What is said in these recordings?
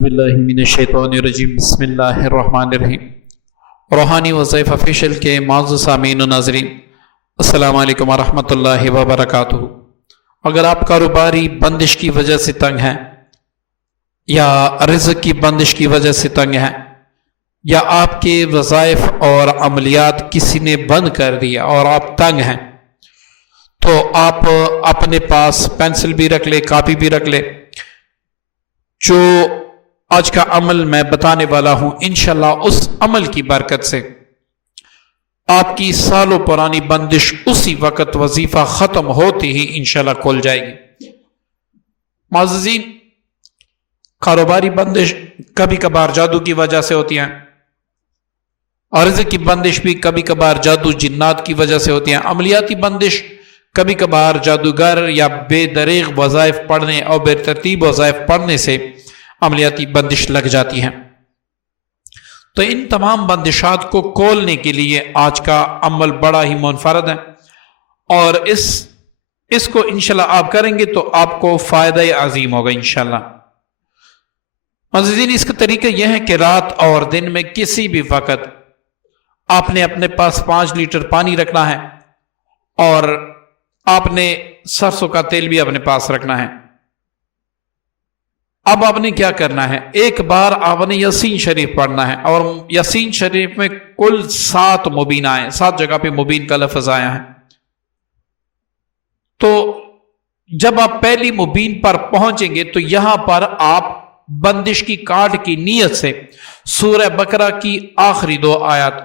باللہ من الشیطان الرجیم بسم اللہ الرحمن الرحیم۔ روحانی وظائف آفیشیل کے معزز سامعین و ناظرین، السلام علیکم ورحمۃ اللہ وبرکاتہ۔ اگر آپ کاروباری بندش کی وجہ سے تنگ ہیں، یا رزق کی بندش کی وجہ سے تنگ ہیں، یا آپ کے وظائف اور عملیات کسی نے بند کر دیا اور آپ تنگ ہیں، تو آپ اپنے پاس پینسل بھی رکھ لیں، کاپی بھی رکھ لیں۔ جو آج کا عمل میں بتانے والا ہوں، انشاءاللہ اس عمل کی برکت سے آپ کی سالوں پرانی بندش اسی وقت وظیفہ ختم ہوتی ہی انشاءاللہ کھل جائے گی۔ معززین، کاروباری بندش کبھی کبھار جادو کی وجہ سے ہوتی ہیں، رزق کی بندش بھی کبھی کبھار جادو جنات کی وجہ سے ہوتی ہیں، عملیاتی بندش کبھی کبھار جادوگر یا بے دریغ وظائف پڑھنے اور بے ترتیب وظائف پڑھنے سے عملیاتی بندش لگ جاتی ہیں۔ تو ان تمام بندشات کو کھولنے کے لیے آج کا عمل بڑا ہی منفرد ہے، اور اس کو انشاءاللہ آپ کریں گے تو آپ کو فائدہ عظیم ہوگا انشاءاللہ۔ عزیزین، اس کا طریقہ یہ ہے کہ رات اور دن میں کسی بھی وقت آپ نے اپنے پاس 5 لیٹر پانی رکھنا ہے، اور آپ نے سرسوں کا تیل بھی اپنے پاس رکھنا ہے۔ اب آپ نے کیا کرنا ہے، ایک بار آپ نے یاسین شریف پڑھنا ہے، اور یاسین شریف میں کل 7 مبین آئے، 7 جگہ پہ مبین کا لفظ آیا ہے۔ تو جب آپ پہلی مبین پر پہنچیں گے تو یہاں پر آپ بندش کی کاٹ کی نیت سے سورہ بقرہ کی آخری 2 آیات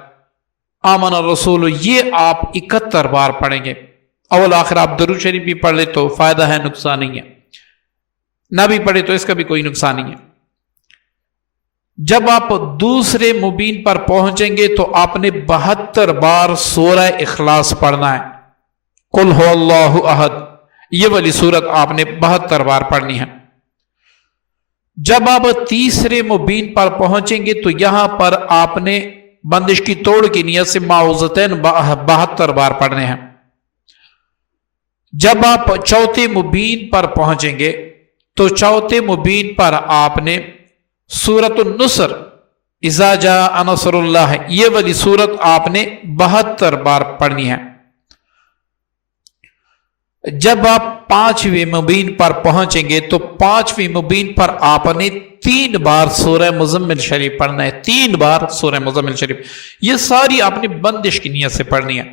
آمن الرسول، یہ آپ 71 بار پڑھیں گے۔ اول آخر آپ درود شریف بھی پڑھ لے تو فائدہ ہے، نقصان نہیں ہے، نہ بھی پڑھے تو اس کا بھی کوئی نقصان نہیں ہے۔ جب آپ دوسرے مبین پر پہنچیں گے تو آپ نے 72 بار سورہ اخلاص پڑھنا ہے، قل هو اللہ احد، یہ والی سورت آپ نے 72 بار پڑھنی ہے۔ جب آپ تیسرے مبین پر پہنچیں گے تو یہاں پر آپ نے بندش کی توڑ کی نیت سے معوذتین 72 بار پڑھنے ہیں۔ جب آپ چوتھے مبین پر پہنچیں گے تو چوتھے مبین پر آپ نے سورۃ النصر اذا جاء نصر اللہ، یہ والی سورت آپ نے 72 بار پڑھنی ہے۔ جب آپ 5ویں مبین پر پہنچیں گے تو 5ویں مبین پر آپ نے 3 بار سورہ مزمل شریف پڑھنا ہے، 3 بار سورہ مزمل شریف، یہ ساری آپ نے بندش کی نیت سے پڑھنی ہے۔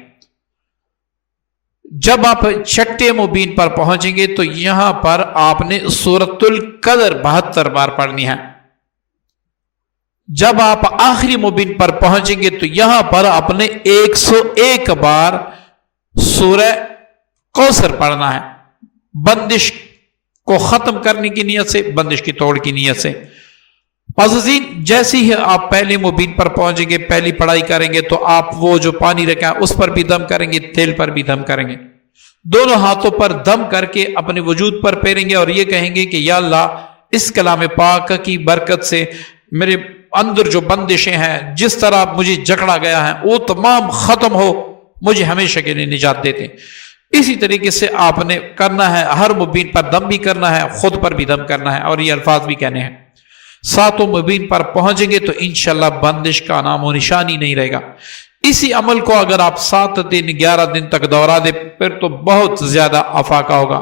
جب آپ 6ٹھے مبین پر پہنچیں گے تو یہاں پر آپ نے سورۃ القدر 72 بار پڑھنی ہے۔ جب آپ آخری مبین پر پہنچیں گے تو یہاں پر آپ نے 101 بار سورہ کوثر پڑھنا ہے، بندش کو ختم کرنے کی نیت سے، بندش کی توڑ کی نیت سے۔ عزیزین، جیسے ہی آپ پہلے مبین پر پہنچیں گے، پہلی پڑھائی کریں گے تو آپ وہ جو پانی رکھا ہے اس پر بھی دم کریں گے، تیل پر بھی دم کریں گے، دونوں ہاتھوں پر دم کر کے اپنے وجود پر پھیریں گے، اور یہ کہیں گے کہ یا اللہ، اس کلام پاک کی برکت سے میرے اندر جو بندشیں ہیں، جس طرح مجھے جکڑا گیا ہے، وہ تمام ختم ہو، مجھے ہمیشہ کے لیے نجات دیتے۔ اسی طریقے سے آپ نے کرنا ہے، ہر مبین پر دم بھی کرنا ہے، خود پر بھی دم کرنا ہے، اور یہ الفاظ بھی کہنے ہیں۔ 7 مبین پر پہنچیں گے تو انشاءاللہ بندش کا نام و نشانی نہیں رہے گا۔ اسی عمل کو اگر آپ 7 دن 11 دن تک دوہرا دیں پھر تو بہت زیادہ افاقہ ہوگا۔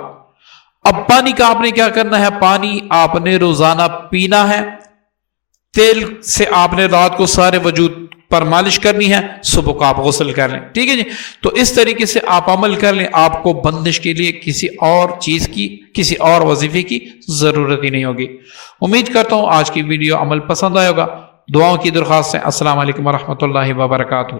اب پانی کا آپ نے کیا کرنا ہے، پانی آپ نے روزانہ پینا ہے، تیل سے آپ نے رات کو سارے وجود پر مالش کرنی ہے، صبح کو آپ غسل کر لیں، ٹھیک ہے جی۔ تو اس طریقے سے آپ عمل کر لیں، آپ کو بندش کے لیے کسی اور چیز کی، کسی اور وظیفے کی ضرورت ہی نہیں ہوگی۔ امید کرتا ہوں آج کی ویڈیو عمل پسند آئے ہوگا۔ دعاؤں کی درخواست ہے۔ السلام علیکم ورحمۃ اللہ وبرکاتہ۔